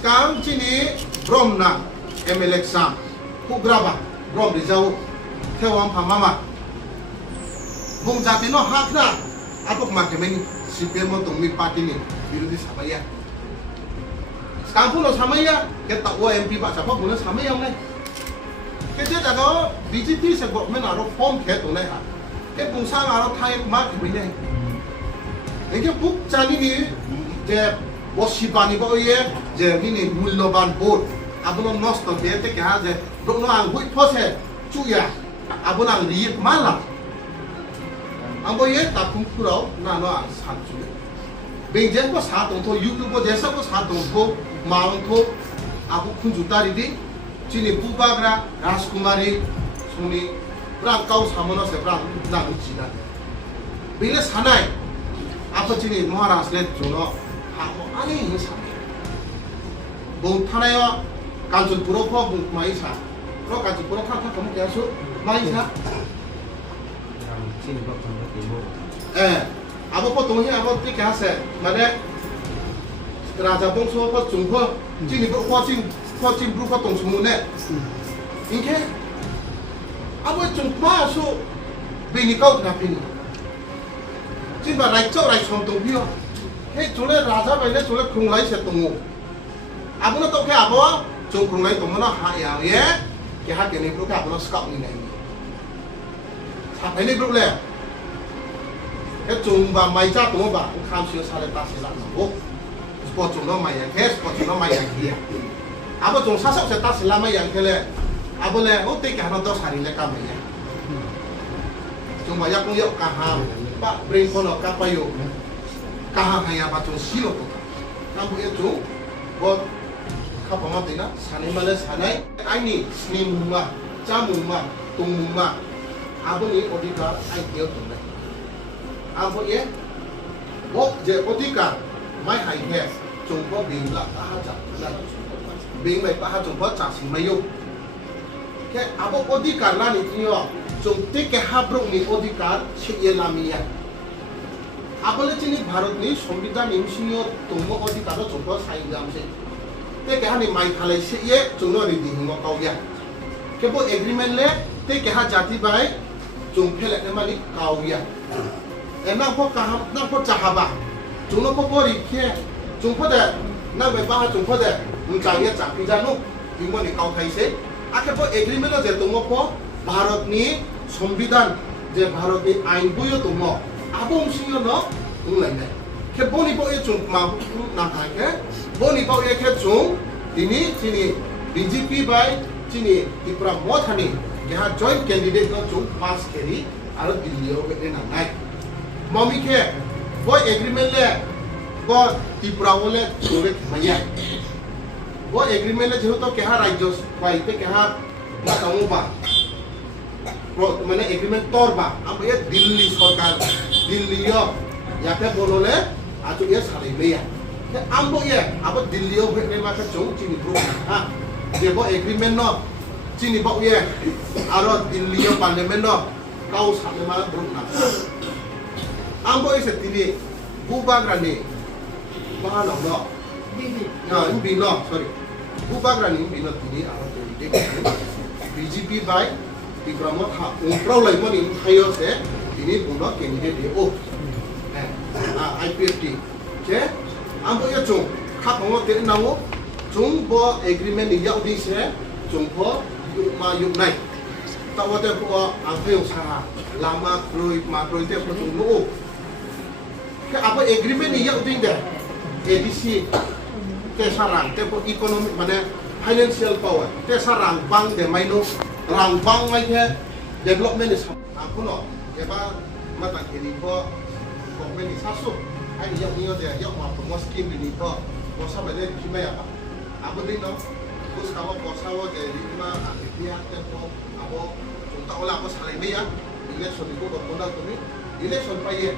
sekarang sini brom na MLX ku graba brom di jauh kewang pamama bung jati no hak na apa kemarin sipir mau tunggu parti ni biru di sama ya sekarang pun lo sama ya kita OMP pak siapa pun sama yang ni kita jaga BJP sebab mana ada form kita tu ni ha kita bung sang ada Thai mak begini ini buk cari ni je bos sibani kau ye je ni mulaban board abang nos tu dia tu kah je dok no ang hui pose cuya abang ang lihat malam ambo ye tak kurau na no ang sanju benjen ko sa tong to YouTube ko jesa ko sa tong to maung to abu kunjuta ri chini bubagra Rajkumari suni pra kau samono se pra na china bile sanai apa chini Maharashtra le jono hapo ani ini sampai bung tanaya kanjut puro ko bung maisa pro kanjut puro kan kamu kiasu maisa apa potongnya apa tiga set mana raja bungsu apa jumpa sini kucing berupa tong semuanya ini apa jumpa su bini kau kenapa ini sini barai cok rai somtong bio hei cule raja baile cule kunglai setungu apa nak tahu ke apa cung kunglai tu mana hayang ye ke hak ini berupa apa nak skap ni ni sampai ni berupa cái chung và mày cha tụi bạn cũng tham chiếu sao lại ta sẽ làm nó sport chung nó màyอย่างแค่ sport chung nó màyอย่างkia à bữa chung sát sắp sẽ ta sẽ làm màyอย่างkia lệ à bữa lệ ốt tích cả nó đâu xài đi lệ cả mày chung mà giặc cũng giặc cả hàng bạn brain con nó cả bao nhiêu cả hàng hay à bạn chung xí lộc cả bữa chung bữa khắp mọi người na sáng nay mà sáng anh đi slim mà cha mùng mà tung mà à bữaนี้อดีตanh nhớ tụi này apa ye bok je otika mai hai he chung ko bing la ta ha cha la bing mai pa ha chung ko cha si mai yo ke abo otika la ni tiyo chung te ke ha bro ni otika chi ye la mi ya abo le chini bharat ni संविधान इंसियो तुमो ओदिका रो chung ko sai gam se te ke ha ni mai thalai se ye chung no ri di ngo kau ya ke bo agreement le te ke ha jati bai chung phele ne mani kau ya nang pok kaham nang pok cahaba chung no pok ri khe chung pok de nang be ba chung pok de mchang ye chang pija no bing mo ni kau thai se akhe pok agreement je tumo pok bharat ni संविधान je bharat ni ain buyo tumo abong sinyo no unglai ne khe boni pok ye chung ma na khai khe boni pok ye khe chung tini chini BJP bai chini Tripura mo thani yaha joint candidate no chung pass keri aro Delhi ro be na nai mami ke boy agreement le go Tripura wole chore maya boy agreement le jehoto ke ha rajyo bai te ke ha na tamu ba মানে agreement tor ba am ye Delhi sarkar Delhi yo ya ke bolole atu ye sare me ya ke ambo ye abo Delhi yo be ma ka chong chini pro ha je boy agreement no chini ba ye aro Delhi yo parliament no kau sare ma bro na ambo ise tini bubagrani bahalo no na imbi no sorry bubagrani imbi no tini aro de BJP bai Tripura mo tha umprau lai mo ni thayo se tini puno candidate de o IPFT che ambo ya chung kha mo te na mo chung bo agreement ni yau di se chung bo ma yu nai ta wa te ko ang pheu sa lama kroi te ko chung no ke apa agreement ni yau ding de ABC te sarang te ko economic mane financial power te sarang bang de maino rang bang mai ke development is aku no ke ba mata kiri ko government ni sasu ai yau ni de yau ma promote scheme ni ko ko sa ba de kimai apa abu ding no kus kawo ko sa wo de lima dia tempo abo unta ola ko sale ni ya election ko ko na to ni election pa ye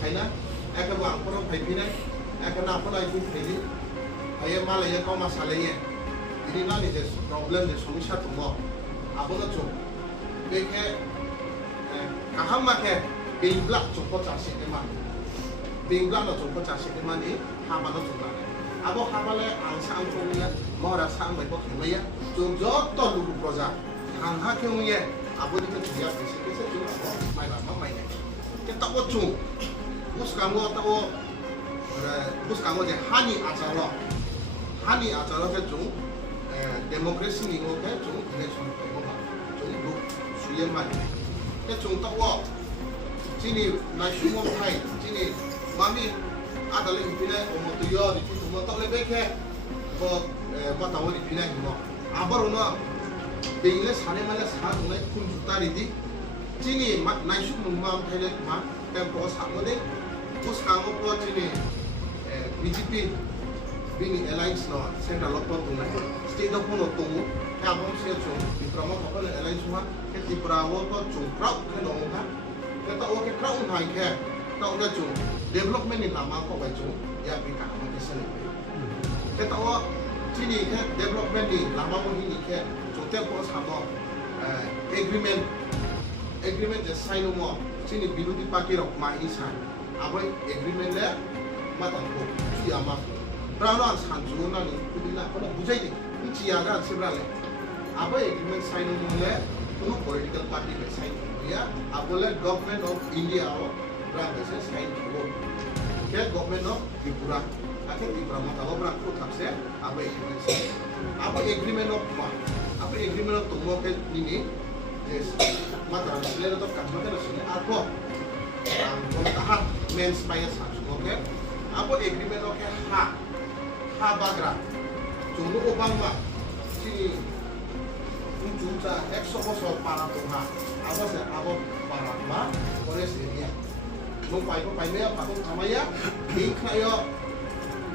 hai na eka wang ko pai pi na eka na ko lai pi ni ai ma la ye ko ma sale ye ini na ni de problem de somisha to mo abo na chung beke kaham ma ke bingblak chung ko cha se ni ma bingblak no chung ko cha se ni ma ni ha ma no chung na abo habale ang sang chongya mora sang bai ko khemaya chung jot to lu proja hang ha khemye abo ni ke ya bisi ke se chung abo mai ba mai ne ke ta bo chung bus kango ta bo bus kango je hani achalo ke chung democracy ni ngo ke chung election ko ba chung lu suye mai ke chung ta bo chini na shumo thai chini mami adale ipine omotuyo di tu mo tole beke bo mata woni pina mo abaro no beile sane male sa ngai kun juta ridi chini na shumo mam thai ma tempo sa mode us kamo po chini BJP bini alliance no central lokto tunai state of no tungu ka bom se chung dikrama ko alliance ma ke diprawo to chung prau ke no ka kita oke prau hai ke ta udah chung development ni lama ko bai chung ya bi ka mo ke sene kita o chini ke development ni lama mo ni ke chote ko sa mo agreement je sign mo chini birudi party rok ma isa abai agreement le mata ko chi ama prau no san chu na ni kudila ko bujai ni chi ya ga sibra le abai agreement sign mo le কোনো political party be sign ya abole government of India or Bangladesh sign ko ke government of Tripura ake Tripura ma tabo bra ko thapse abai agreement of ma abai agreement of tumo ke ni yes ma translate to kam mate rasune arko tahan main spire sa okay abai agreement of ke ha bagra tumo obama si Junta exoboso para tunga, apa sih? Apa para ma? Forest area. Lumpai ko pai mea patong kamaya, iknayo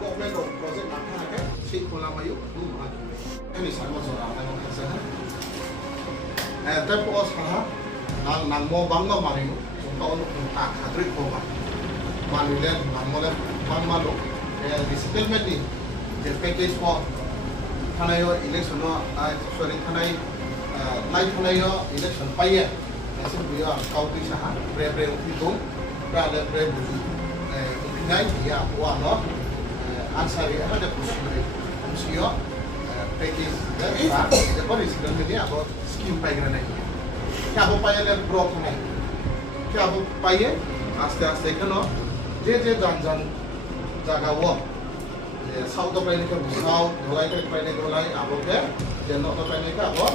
government of project nakha ke, sik kola mayu, lumha. Ini sama sora, ano kasi ha? Tapi os ha, nang mo bangma marimu, junta ono punta kadri ko ba. Manulen, manulen, manulo. Resettlement ni, the package for Kanayo election no, sorry Kanay. Life na yo election pa ye kasi buya kauti sa ha pre upitong prale pre buju upinay ya wa no ansari ada pusiyo package da the police kan ni about scheme pa gana nahi kya bo pa ye le bro khanai kya bo pa ye aste aste kano je jan jaga wo south of line ke south dholai ke line dholai abo ke je north of line ke abo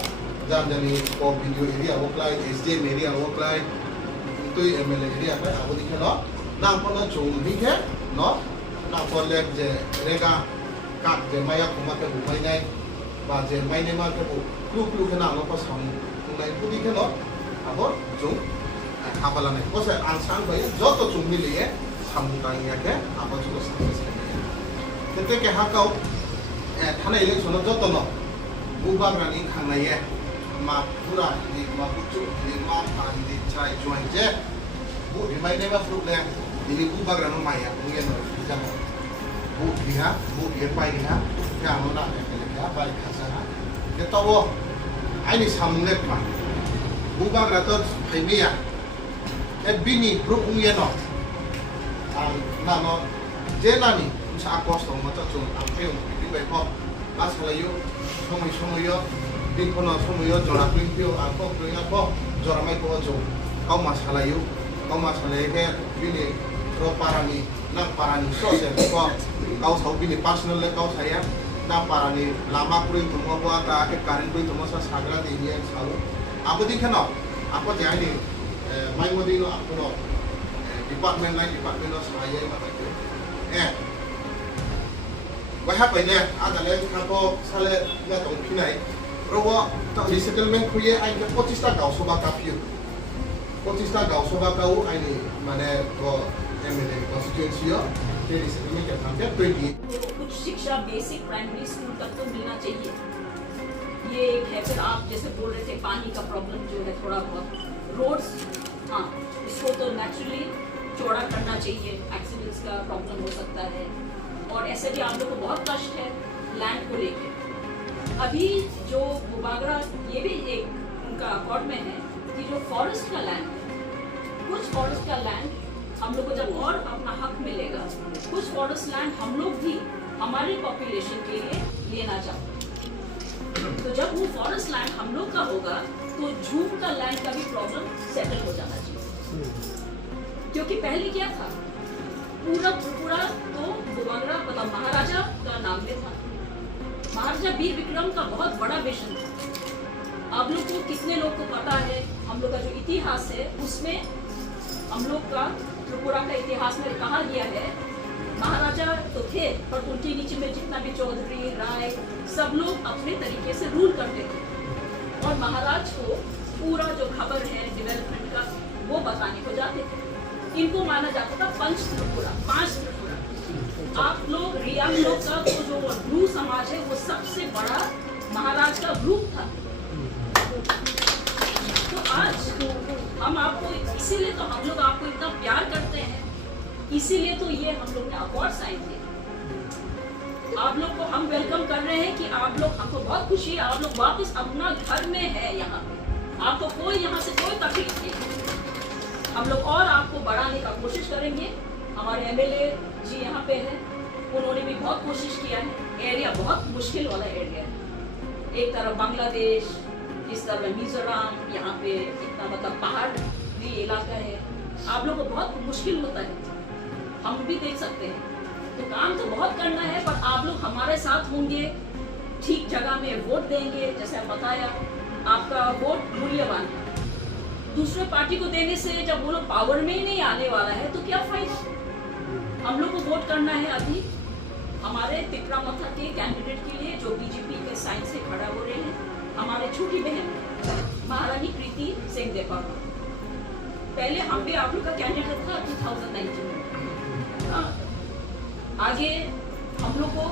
jam jani ko video area work like SDM area work like itu MLA area apa aku dikhe no nang kono chung dikhe no nang ko lek je rega kat je maya kuma ke bu mai nai ba je mai ne ma ke bu klu ke na no ko sam nai bu dikhe no abo chung habala nai ko se ansang bai joto chung miliye samutang ya ke abo chu success tete ke hakau thana election joto no buba rani khana ye ma pura di ma pucu di ma pan di chai join je bu di mai ne ma fruit le ini bu bagra no maya ngien no jang bu dia bu ye pai dia ka no na ke le ka pai khasa ha ke to wo ai ni samle pa bu bagra to thai mi ya e bini bru ngien no na no je na ni sa akos to ma to chung am pe di bai pho as la yo somo yo din kono somuyo jora pio ako pio ako jora mai ko jo kau masalayu ke bini ro parani nang parani so se ko kau sau bini personal le kau saya nang parani lama puri tumo ko ata ke karin puri tumo sa sagra de ye sau apo dikhano apo jai ni mai modi no apo no department no saya mata ke wah apa ini ada lagi kapo sale na tong pinai Robo tak resettlement kuye ai ke 25 ta gao soba ka piu 25 ta gao soba ka u ai ni mane ko MLA constituency yo के resettlement के काम पे 20 कुछ शिक्षा basic primary school तक तो मिलना चाहिए ये एक है फिर आप जैसे बोल रहे थे पानी का प्रॉब्लम जो है थोड़ा बहुत रोड्स हाँ इसको तो नेचुरली चौड़ा करना चाहिए एक्सीडेंट्स का प्रॉब्लम हो सकता है और ऐसे भी आप लोग को बहुत कष्ट है लैंड को लेके अभी जो बुबागरा ये भी एक उनका अकॉर्ड में है कि जो फॉरेस्ट का लैंड कुछ फॉरेस्ट का लैंड हम लोग को जब और अपना हक मिलेगा कुछ फॉरेस्ट लैंड हम लोग भी हमारे पॉपुलेशन के लिए लेना चाहते हैं। तो जब वो फॉरेस्ट लैंड हम लोग का होगा तो झूम का लैंड का भी प्रॉब्लम सेटल हो जाना चाहिए। क्योंकि पहले क्या था, पूरा त्रिपुरा तो बुबागरा मतलब महाराजा का नाम में था। महाराजा वीर विक्रम का बहुत बड़ा विजन था। आप लोग को कितने लोग को पता है, हम लोग का जो इतिहास है उसमें हम लोग का त्रिपुरा का इतिहास में कहा गया है, महाराजा तो थे पर उनके नीचे में जितना भी चौधरी राय सब लोग अपने तरीके से रूल करते थे और महाराज को पूरा जो खबर है डेवलपमेंट का वो बताने को जाते थे। इनको माना जाता था पंच त्रिपुरा, 5 त्रिपुरा। आप लोग रियांग लोग का तो जो ब्लू समाज है वो सबसे बड़ा महाराज का ग्रुप था। तो आज हम आपको इसीलिए तो हम लोग आपको इतना प्यार करते हैं, इसीलिए तो ये हम लोग ने अवार्ड साइन किए। आप लोग को हम वेलकम कर रहे हैं कि आप लोग, हमको बहुत खुशी है आप लोग वापस अपना घर में है यहाँ पे, आपको कोई यहाँ से कोई तकलीफ नहीं है। हम लोग और आपको बढ़ाने का कोशिश करेंगे। हमारे एमएलए जी यहाँ पे हैं, उन्होंने भी बहुत कोशिश किया है। एरिया बहुत मुश्किल वाला एरिया है, एक तरफ बांग्लादेश, इस तरफ मिजोरम, यहाँ पे इतना मतलब पहाड़ी इलाका है, आप लोग को बहुत मुश्किल होता है, हम भी देख सकते हैं। तो काम तो बहुत करना है पर आप लोग हमारे साथ होंगे, ठीक जगह में वोट देंगे। जैसे बताया, आपका वोट मूल्यवान है। दूसरे पार्टी को देने से जब वो लोग पावर में ही नहीं आने वाला है तो क्या फायदा। हम लोग को वोट करना है अभी हमारे तिपरामथा के कैंडिडेट के लिए जो बीजेपी के साइड से खड़ा हो रहे हैं, हमारे छोटी बहन महारानी प्रीति सिंह देपा। पहले हम भी आप लोग का कैंडिडेट था 2019 में। आगे हम लोग को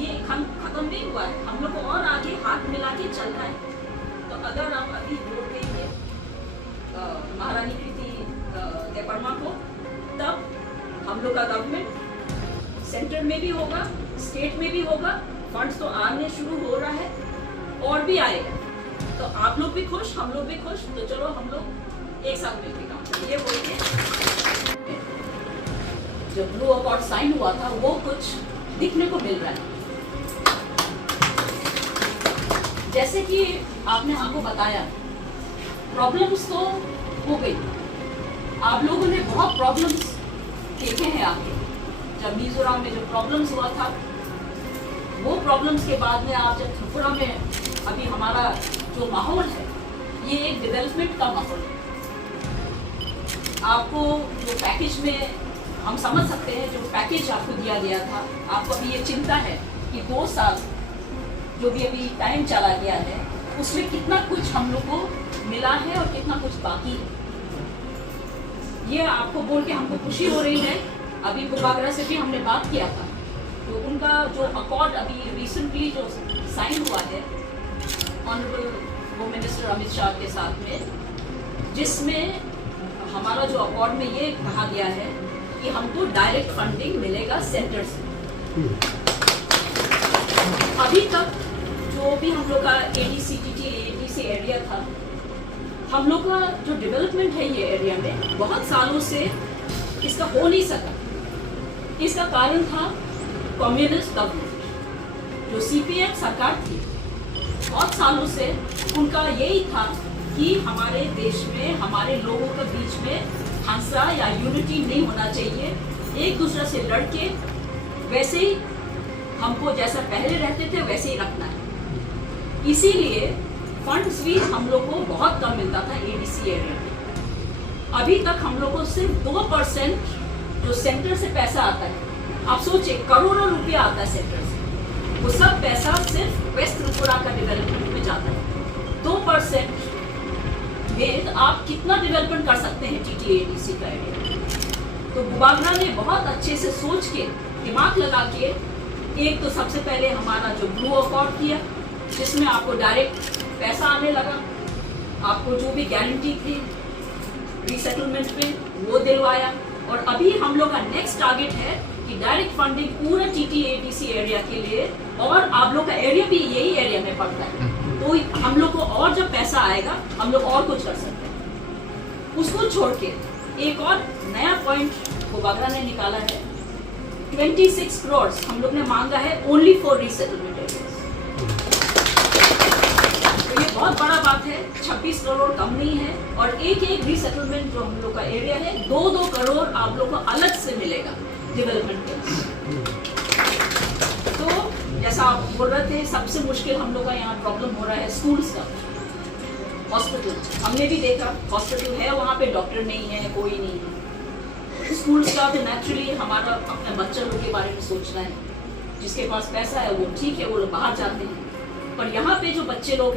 ये खत्म नहीं हुआ है, हम लोग को और आगे हाथ मिला के चलना है। तो अगर आप अभी वोट देंगे महारानी प्रीति देपरमा को, तब हम लोग का गवर्नमेंट सेंटर में भी होगा, स्टेट में भी होगा, फंड्स तो आने शुरू हो रहा है और भी आएगा। तो आप लोग भी खुश, हम लोग भी खुश। तो चलो हम लोग एक साथ मिलकर काम करें। ये बोल के जो ब्लू अकॉर्ड साइन हुआ था वो कुछ दिखने को मिल रहा है। जैसे कि आपने हमको बताया, प्रॉब्लम्स तो हो गई, आप लोगों ने बहुत प्रॉब्लम्स देखे हैं आगे। जब मिजोरम में जो प्रॉब्लम्स हुआ था, वो प्रॉब्लम्स के बाद में आप जब त्रिपुरा में अभी हमारा जो माहौल है ये एक डेवलपमेंट का माहौल है। आपको जो पैकेज में हम समझ सकते हैं, जो पैकेज आपको दिया गया था, आपको अभी ये चिंता है कि 2 साल जो भी अभी टाइम चला गया है उसमें कितना कुछ हम लोग को मिला है और कितना कुछ बाकी है। ये आपको बोल के हमको खुशी हो रही है। अभी बुबागरा से भी हमने बात किया था, तो उनका जो अकॉर्ड अभी रिसेंटली जो साइन हुआ है honourable home minister Amit Shah के साथ में, जिसमें हमारा जो अकॉर्ड में ये कहा गया है कि हमको डायरेक्ट फंडिंग मिलेगा सेंटर से। अभी तक जो भी हम लोग का एडीसी एरिया था, हम लोग का जो डेवलपमेंट है ये एरिया में बहुत सालों से इसका हो नहीं सका। इसका कारण था कम्युनिस्ट गवर्नमेंट, जो सीपीएम सरकार थी। बहुत सालों से उनका यही था कि हमारे देश में हमारे लोगों के बीच में हिंसा या यूनिटी नहीं होना चाहिए, एक दूसरे से लड़के वैसे ही हमको जैसा पहले रहते थे वैसे ही रखना है। इसीलिए फंड्स भी हम लोग को बहुत कम मिलता था एडीसी एरिया में। अभी तक हम लोग को सिर्फ 2% जो सेंटर से पैसा आता है, आप सोचिए करोड़ों रुपया आता है सेंटर से, वो सब पैसा सिर्फ वेस्ट त्रिपुरा का डेवलपमेंट में जाता है। 2% में आप कितना डेवलपमेंट कर सकते हैं टीटीएडीसी का एरिया। तो बुबागरा ने बहुत अच्छे से सोच के दिमाग लगा के एक तो सबसे पहले हमारा जो ब्लू अकॉर्ड किया, जिसमें आपको डायरेक्ट पैसा आने लगा, आपको जो भी गारंटी थी रीसेटलमेंट पे वो दिलवाया। और अभी हम लोग का नेक्स्ट टारगेट है कि डायरेक्ट फंडिंग पूरा टीटीएडीसी एरिया के लिए, और आप लोग का एरिया भी यही एरिया में पड़ता है, तो हम लोग को और जब पैसा आएगा हम लोग और कुछ कर सकते हैं। उसको छोड़ के एक और नया पॉइंट बुबागरा ने निकाला है 26 करोड़ हम लोग ने मांगा है ओनली फॉर रीसेटलमेंट एरियाज। तो ये बहुत बड़ा बात है, 26 करोड़ कम नहीं है। और एक रीसेटलमेंट जो हम लोग का एरिया है 2-2 करोड़ आप लोग को अलग से मिलेगा डेवलपमेंट के। तो जैसा आप बोल रहे थे, सबसे मुश्किल हम लोग का यहाँ प्रॉब्लम हो रहा है स्कूल्स का। हॉस्पिटल हमने भी देखा, हॉस्पिटल है वहाँ पे, डॉक्टर नहीं है, कोई नहीं है। स्कूल्स का तो नेचुरली हमारा अपने बच्चों लोग के बारे में सोचना है। जिसके पास पैसा है वो ठीक है, वो लोग बाहर जाते हैं, पर यहाँ पे जो बच्चे लोग हैं